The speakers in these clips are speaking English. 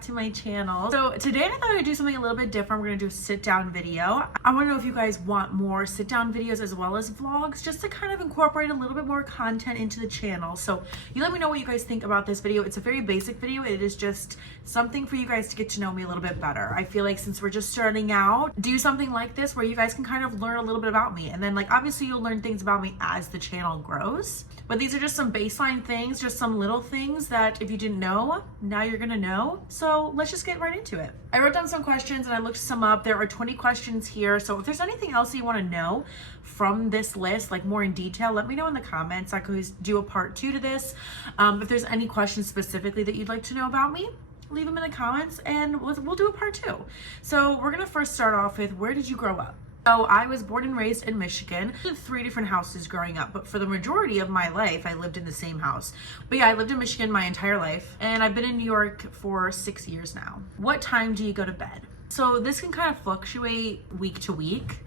back to my channel. So today I thought I'd do something a little bit different. We're gonna do a sit down video. I wanna know if you guys want more sit down videos as well as vlogs, just to kind of incorporate a little bit more content into the channel. So you let me know what you guys think about this video. It's a very basic video. It is just something for you guys to get to know me a little bit better. I feel like since we're just starting out, do something like this where you guys can kind of learn a little bit about me. And then like obviously you'll learn things about me as the channel grows. But these are just some baseline things, just some little things that if you didn't know, now you're gonna know. So let's just get right into it. I wrote down some questions and I looked some up. There are 20 questions here. So if there's anything else you wanna know from this list, like more in detail, let me know in the comments. I could do a part 2 to this. If there's any questions specifically that you'd like to know about me, leave them in the comments and we'll do a part 2. So we're gonna first start off with, where did you grow up? So I was born and raised in Michigan. I lived in 3 different houses growing up, but for the majority of my life, I lived in the same house. But yeah, I lived in Michigan my entire life, and I've been in New York for 6 years now. What time do you go to bed? So this can kind of fluctuate week to week,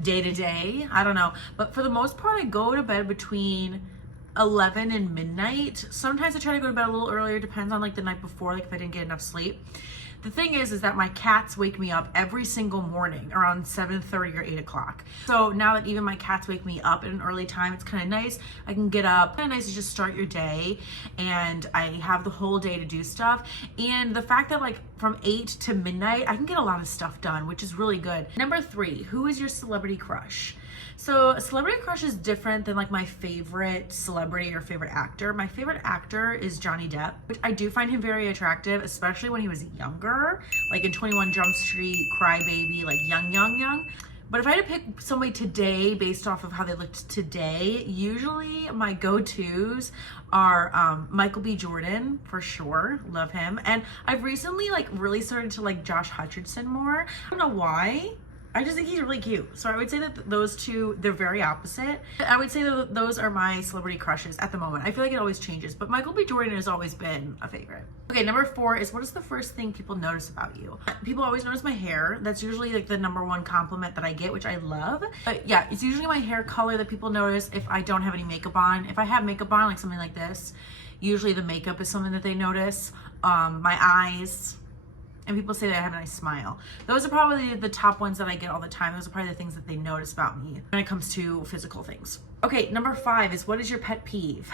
day to day, I don't know. But for the most part, I go to bed between 11 and midnight. Sometimes I try to go to bed a little earlier, depends on like the night before, like if I didn't get enough sleep. The thing is that my cats wake me up every single morning around 7:30 or 8 o'clock. So now that even my cats wake me up at an early time, it's kind of nice. I can get up, kind of nice to just start your day, and I have the whole day to do stuff. And the fact that like from 8 to midnight, I can get a lot of stuff done, which is really good. Number 3, who is your celebrity crush? So a celebrity crush is different than like my favorite celebrity or favorite actor. My favorite actor is Johnny Depp, which I do find him very attractive, especially when he was younger, like in 21 Jump Street, Cry Baby, like young. But if I had to pick somebody today based off of how they looked today, usually my go-tos are Michael B. Jordan, for sure. Love him. And I've recently like really started to like Josh Hutcherson more. I don't know why. I just think he's really cute. So I would say that those two, they're very opposite. I would say that those are my celebrity crushes at the moment. I feel like it always changes, but Michael B. Jordan has always been a favorite. Okay, number 4 is, what is the first thing people notice about you? People always notice my hair. That's usually like the number 1 compliment that I get, which I love. But yeah, it's usually my hair color that people notice if I don't have any makeup on. If I have makeup on, like something like this, usually the makeup is something that they notice. My eyes. And people say that I have a nice smile. Those are probably the top ones that I get all the time. Those are probably the things that they notice about me when it comes to physical things. Okay, number 5 is, what is your pet peeve?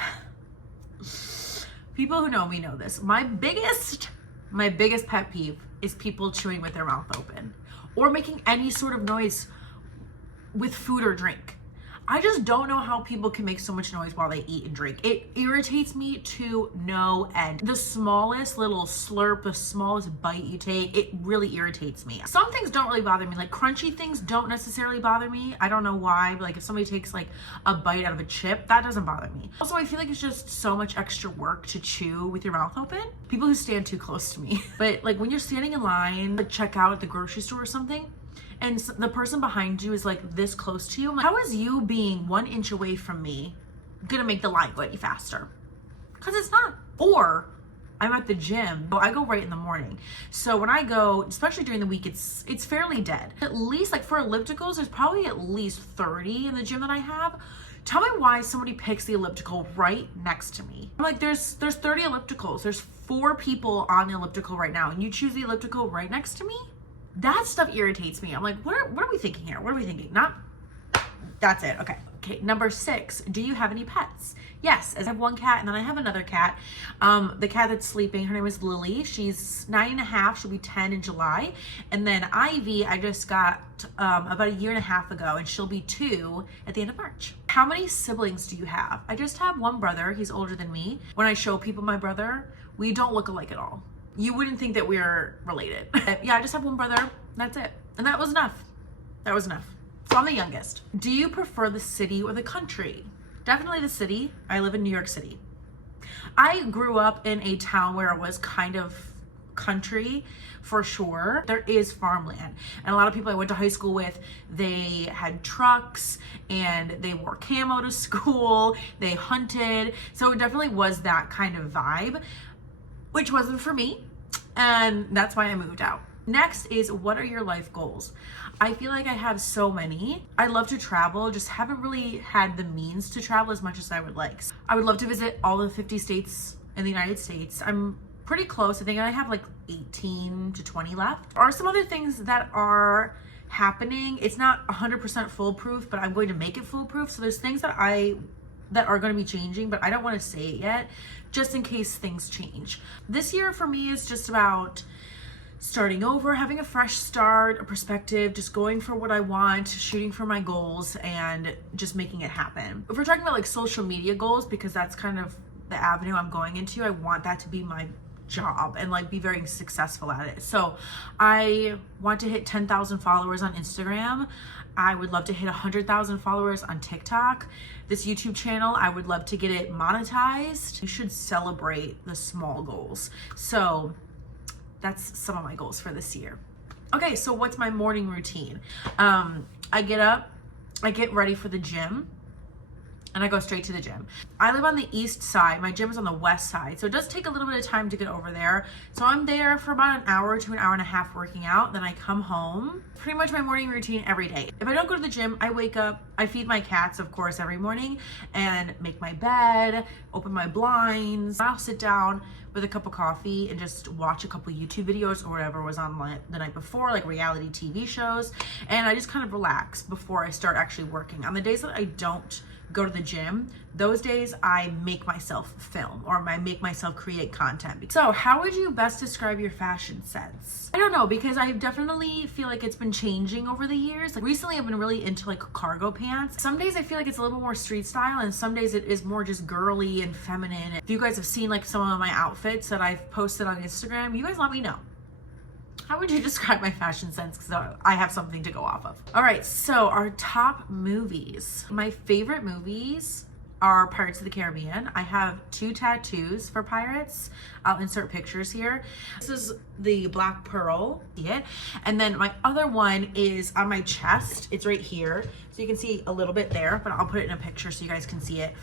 People who know me know this. My biggest pet peeve is people chewing with their mouth open or making any sort of noise with food or drink. I just don't know how people can make so much noise while they eat and drink. It irritates me to no end. The smallest little slurp, the smallest bite you take, it really irritates me. Some things don't really bother me. Like crunchy things don't necessarily bother me. I don't know why, but like if somebody takes like a bite out of a chip, that doesn't bother me. Also, I feel like it's just so much extra work to chew with your mouth open. People who stand too close to me. But like when you're standing in line to check out at the grocery store or something, and the person behind you is like this close to you, I'm like, how is you being 1 inch away from me gonna make the line go any faster? Because it's not. Or I'm at the gym. I go right in the morning. So when I go, especially during the week, it's fairly dead. At least like for ellipticals, there's probably at least 30 in the gym that I have. Tell me why somebody picks the elliptical right next to me. I'm like, there's 30 ellipticals. There's 4 people on the elliptical right now, and you choose the elliptical right next to me? That stuff irritates me. I'm like, what are we thinking here? What are we thinking? Not, that's it. Okay, number 6, do you have any pets? Yes, I have 1 cat and then I have another cat. The cat that's sleeping, her name is Lily. She's 9.5, she'll be 10 in July. And then Ivy, I just got about 1.5 years ago, and she'll be 2 at the end of March. How many siblings do you have? I just have 1 brother, he's older than me. When I show people my brother, we don't look alike at all. You wouldn't think that we're related. Yeah, I just have 1 brother. That's it. And that was enough. That was enough. So I'm the youngest. Do you prefer the city or the country? Definitely the city. I live in New York City. I grew up in a town where it was kind of country for sure. There is farmland. And a lot of people I went to high school with, they had trucks and they wore camo to school. They hunted. So it definitely was that kind of vibe, which wasn't for me, and that's why I moved out. Next is, what are your life goals? I feel like I have so many. I love to travel, just haven't really had the means to travel as much as I would like. I would love to visit all the 50 states in the United States. I'm pretty close. I think I have like 18 to 20 left. Are some other things that are happening. It's not 100% foolproof, but I'm going to make it foolproof. So there's things that are going to be changing, but I don't want to say it yet, just in case things change. This year for me is just about starting over, having a fresh start, a perspective, just going for what I want, shooting for my goals, and just making it happen. If we're talking about like social media goals, because that's kind of the avenue I'm going into, I want that to be my job and like be very successful at it. So I want to hit 10,000 followers on Instagram. I would love to hit 100,000 followers on TikTok. This YouTube channel, I would love to get it monetized. You should celebrate the small goals. So that's some of my goals for this year. Okay, so what's my morning routine? I get up, I get ready for the gym, and I go straight to the gym. I live on the east side. My gym is on the west side. So it does take a little bit of time to get over there. So I'm there for about an hour to an hour and a half working out. Then I come home. Pretty much my morning routine every day. If I don't go to the gym, I wake up, I feed my cats, of course, every morning, and make my bed, open my blinds. I'll sit down with a cup of coffee and just watch a couple YouTube videos or whatever was on the night before, like reality TV shows. And I just kind of relax before I start actually working. On the days that I don't go to the gym, those days I make myself film or I make myself create content. So how would you best describe your fashion sense? I don't know, because I definitely feel like it's been changing over the years. Like recently I've been really into like cargo pants. Some days I feel like it's a little more street style, and some days it is more just girly and feminine. If you guys have seen like some of my outfits that I've posted on Instagram, you guys let me know. How would you describe my fashion sense? Because I have something to go off of. All right, so our top movies. My favorite movies are Pirates of the Caribbean. I have 2 tattoos for pirates. I'll insert pictures here. This is the Black Pearl, see it? And then my other one is on my chest. It's right here. So you can see a little bit there, but I'll put it in a picture so you guys can see it.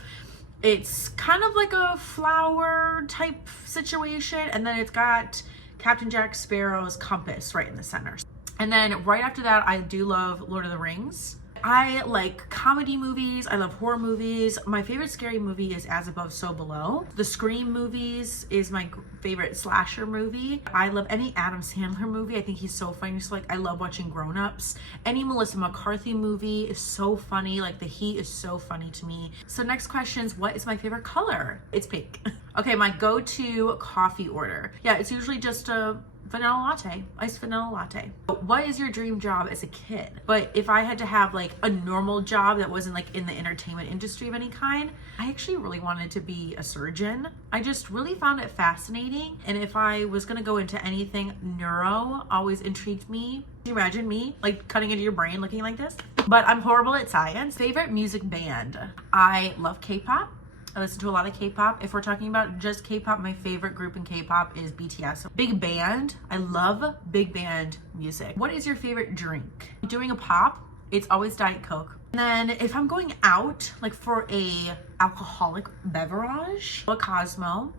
It's kind of like a flower type situation. And then it's got Captain Jack Sparrow's compass right in the center. And then right after that, I do love Lord of the Rings. I like comedy movies. I love horror movies. My favorite scary movie is As Above, So Below. The Scream movies is my favorite slasher movie. I love any Adam Sandler movie. I think he's so funny. So like I love watching Grown Ups. Any Melissa McCarthy movie is so funny. Like The Heat is so funny to me. So next question is, what is my favorite color? It's pink. Okay, my go-to coffee order. Yeah, it's usually just a vanilla latte, iced vanilla latte. What is your dream job as a kid? But if I had to have like a normal job that wasn't like in the entertainment industry of any kind, I actually really wanted to be a surgeon. I just really found it fascinating. And if I was gonna go into anything, neuro always intrigued me. Can you imagine me like cutting into your brain looking like this? But I'm horrible at science. Favorite music band. I love K-pop. I listen to a lot of K-pop. If we're talking about just K-pop, my favorite group in K-pop is BTS. Big band. I love big band music. What is your favorite drink? Doing a pop, it's always Diet Coke. And then if I'm going out, like for a alcoholic beverage, a Cosmo.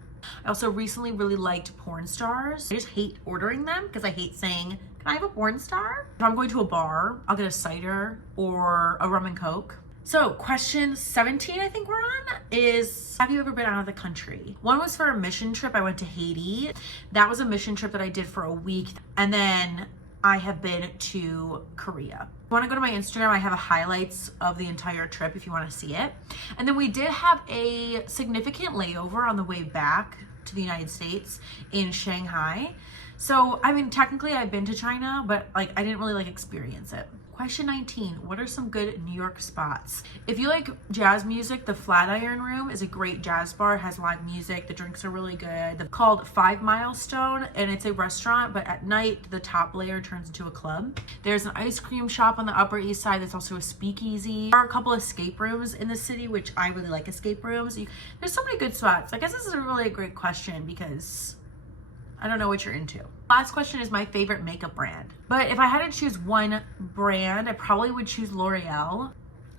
I also recently really liked porn stars. I just hate ordering them because I hate saying, can I have a porn star? If I'm going to a bar, I'll get a cider or a rum and Coke. So question 17, I think we're on, is have you ever been out of the country? One was for a mission trip. I went to Haiti. That was a mission trip that I did for a week. And then I have been to Korea. If you want to go to my Instagram, I have a highlights of the entire trip if you want to see it. And then we did have a significant layover on the way back to the United States in Shanghai. So, I mean, technically I've been to China, but like I didn't really like experience it. Question 19, what are some good New York spots? If you like jazz music, the Flatiron Room is a great jazz bar. It has live music. The drinks are really good. They're called 5 Milestone, and it's a restaurant, but at night, the top layer turns into a club. There's an ice cream shop on the Upper East Side that's also a speakeasy. There are a couple escape rooms in the city, which I really like escape rooms. There's so many good spots. I guess this is a really great question because I don't know what you're into. Last question is my favorite makeup brand. But if I had to choose one brand, I probably would choose L'Oreal.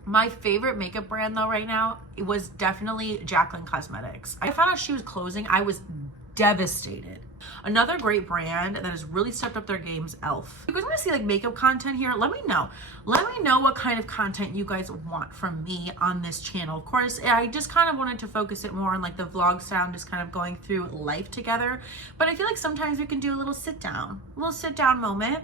My favorite makeup brand though right now, it was definitely Jaclyn Cosmetics. I found out she was closing. I was devastated. Another great brand that has really stepped up their games, e.l.f. If you guys want to see like makeup content here, let me know. Let me know what kind of content you guys want from me on this channel. Of course, I just kind of wanted to focus it more on like the vlog sound, just kind of going through life together. But I feel like sometimes we can do a little sit down moment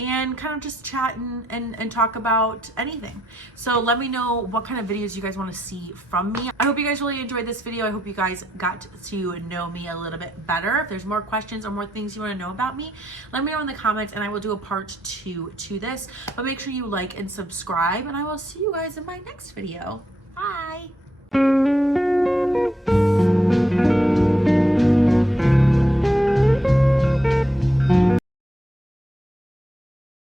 and kind of just chat and talk about anything. So let me know what kind of videos you guys want to see from me. I hope you guys really enjoyed this video. I hope you guys got to know me a little bit better. If there's more questions or more things you want to know about me, let me know in the comments and I will do a part 2 to this. But make sure you like and subscribe, and I will see you guys in my next video. Bye.